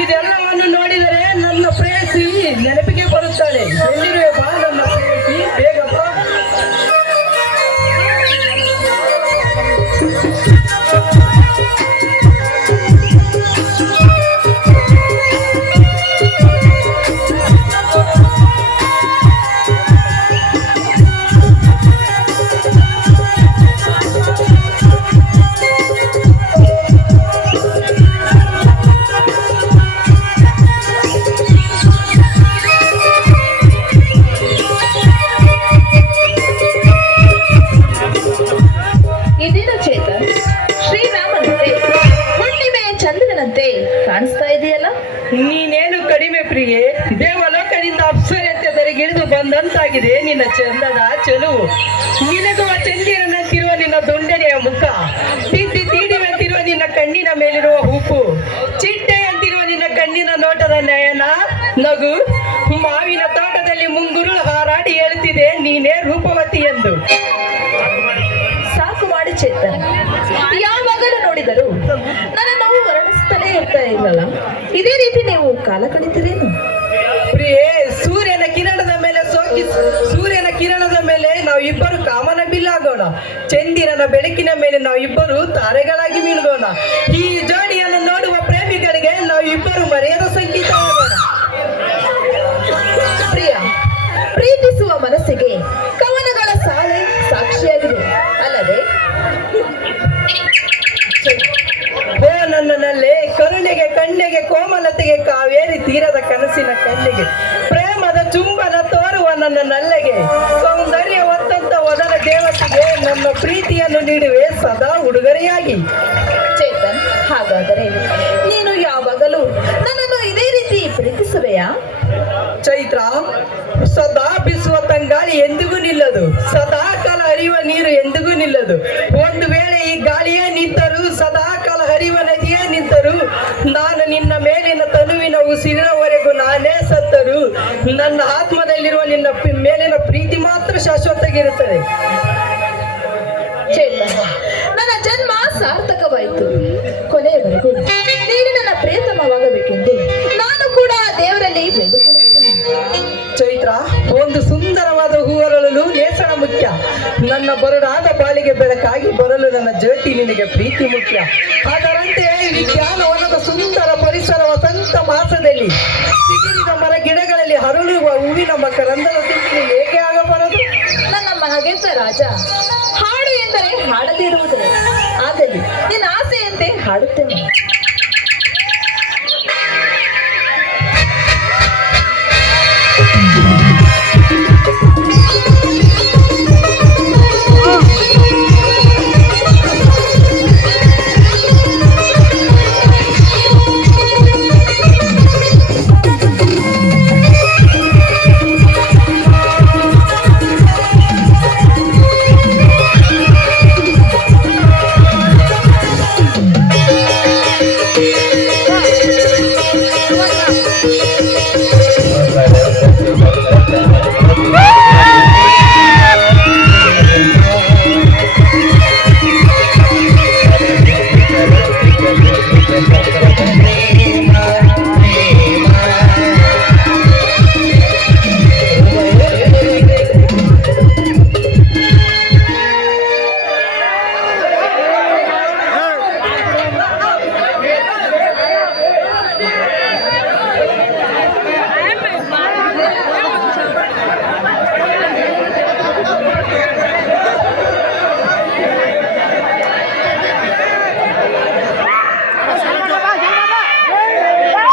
ಇದೆಲ್ಲವನ್ನು ನೋಡಿದರೆ ನನ್ನ ಪ್ರೇಯಸಿ ನೆನಪಿಗೆ ಬರುತ್ತಾಳೆ. ಎಲ್ಲಿರುವೆ ಬಾ ನನ್ನ ಪ್ರೇಯಸಿ, ಬೇಗ ಬಾ. ಕಾಣಿಸ್ತಾ ಇದೆಯಲ್ಲ, ನೀನೇನು ಕಡಿಮೆ ಪ್ರಿಯೆ. ದೇವಲೋಕದಿಂದ ಅಪ್ಸರೆಯಂತೆ ದರಿಗಿಳಿದು ಬಂದಂತಾಗಿದೆ ನಿನ್ನ ಚಂದದ ಚೆಲುವು. ನಿನಗುವ ಚಂದಿರನಂತಿರುವ ನಿನ್ನ ದುಂಡನೆಯ ಮುಖ, ತಿದ್ದಿ ತೀಡಿವಂತಿರುವ ನಿನ್ನ ಕಣ್ಣಿನ ಮೇಲಿರುವ ಹೂಪು, ಚಿಟ್ಟೆಯಂತಿರುವ ನಿನ್ನ ಕಣ್ಣಿನ ನೋಟದ ನಯನ ನಗು, ಮಾವಿನ ತೋಟದಲ್ಲಿ ಮುಂಗುರುಳು ಹಾರಾಡಿ ಹೇಳುತ್ತಿದೆ ನೀನೇ ರೂಪವತಿ ಎಂದು. ಸಾಕು ಮಾಡಿ ಚೇತನ್, ಯಾವಾಗಲೂ ನೋಡಿದರು ನನ್ನ ನೋವು ವರ್ಣಿಸ್ತಲೇ ಇರ್ತಾ ಇಲ್ಲಲ್ಲ. ಇದೇ ರೀತಿ ನೀವು ಕಾಲ ಕಳೀತೀರೇನು? ಪ್ರಿಯೇ, ಸೂರ್ಯನ ಕಿರಣದ ಮೇಲೆ ನಾವು ಇಬ್ಬರು ಕಾಮನ ಬಿಲ್ಲಾಗೋಣ. ಚಂದಿರನ ಬೆಳಕಿನ ಮೇಲೆ ನಾವು ಇಬ್ಬರು ತಾರೆಗಳಾಗಿ ಮಿನುಗೋಣ. ಈ ಜೋಡಿಯನ್ನು ನೋಡುವ ಪ್ರೇಮಿಗಳಿಗೆ ನಾವು ಇಬ್ಬರು ಮರೆಯದ ಸಂಗೀತ ಆಗೋಣ. ಪ್ರಿಯ, ಪ್ರೀತಿಸುವ ಮನಸ್ಸಿಗೆ ಕವನಗಳ ಸಾಲೆ ಸಾಕ್ಷಿಯಾಗಿದೆ ಅಲ್ಲದೆ? ಓ ನನ್ನಲ್ಲೇ ಕರುಣೆಗೆ, ಕಣ್ಣೆಗೆ, ಕೋಮಲತೆಗೆ, ಕಾವೇರಿ ತೀರದ ಕನಸಿನ ಕಣ್ಣಿಗೆ, ಪ್ರೇಮದ ಚುಂಬನ ತೋರುವ ನನ್ನ ನಲ್ಲೆಗೆ, ಸೌಂದರ್ಯ ಹೊತ್ತಂತ ಒದರ ದೇವತೆಗೆ ನನ್ನ ಪ್ರೀತಿಯನ್ನು ನೀಡುವೆ ಸದಾ ಉಡುಗೊರೆಯಾಗಿ. ಚೇತನ್, ಹಾಗಾದರೆ ನೀನು ಯಾವಾಗಲೂ ನನ್ನನ್ನು ಇದೇ ರೀತಿ ಪ್ರೀತಿಸುವೆಯಾ? ಚೈತ್ರ, ಸದಾ ಬಿಸುವ ತಂಗಾಳಿ ಎಂದಿಗೂ ನಿಲ್ಲದು, ಸದಾ ಕಾಲ ಹರಿಯುವ ನೀರು ಎಂದಿಗೂ ನಿಲ್ಲದು. ಒಂದು ವೇಳೆ ಈ ಗಾಳಿಯೇ ನಿಂತರೂ, ಸದಾ ಕಾಲ ಹರಿಯುವ ನದಿಯೇ ನಿಂತರೂ, ನಾನು ನಿನ್ನ ಮೇಲಿನ ತನುವಿನ ಉಸಿರಿನವರೆಗೂ ನಾನೇ ಸತ್ತರು, ನನ್ನ ಆತ್ಮದಲ್ಲಿರುವ ನಿನ್ನ ಮೇಲಿನ ಪ್ರೀತಿ ಮಾತ್ರ ಶಾಶ್ವತವಾಗಿರುತ್ತದೆ. ಚೇತನ್, ನನ್ನ ಜನ್ಮ ಸಾರ್ಥಕವಾಯಿತು. ಕೊನೆಯವರೆಗೂ ನೀನು ನನ್ನ ಪ್ರೇತಮವಾಗಬೇಕೆಂದು ನಾನು ಕೂಡ ದೇವರಲ್ಲಿ ಬೇಡಿಕೊಳ್ಳುತ್ತೇನೆ. ಚೈತ್ರ, ಒಂದು ಸುಂದರವಾದ ಹೂವರಳಲು ನೇಸರ ಮುಖ್ಯ. ನನ್ನ ಬರುಡಾದ ಬಾಳಿಗೆ ಬೆಳಕಾಗಿ ಬರಲು ನನ್ನ ಜ್ಯೋತಿ ನಿನಗೆ ಪ್ರೀತಿ ಮುಖ್ಯ. ಅದರಂತೆ ವಿಜ್ಞಾನವನದ ಸುಂದರ ಪರಿಸರ ವಸಂತ ಮಾಸದಲ್ಲಿ ಸಿಗಿರಿದ ಮರ ಗಿಡಗಳಲ್ಲಿ ಹರಳುವ ಹೂವಿನ ಮಕರಂದದ ತುಂಬಿಗೆ ಹೇಗೆ ಆಗಬಾರದು? ನನ್ನ ಮನಗೆದ್ದ ರಾಜ, ಹಾಡು ಎಂದರೆ ಹಾಡದಿರುವುದೇ. ಆದರೆ ನಿನ್ನ ಆಸೆಯಂತೆ ಹಾಡುತ್ತೇನೆ.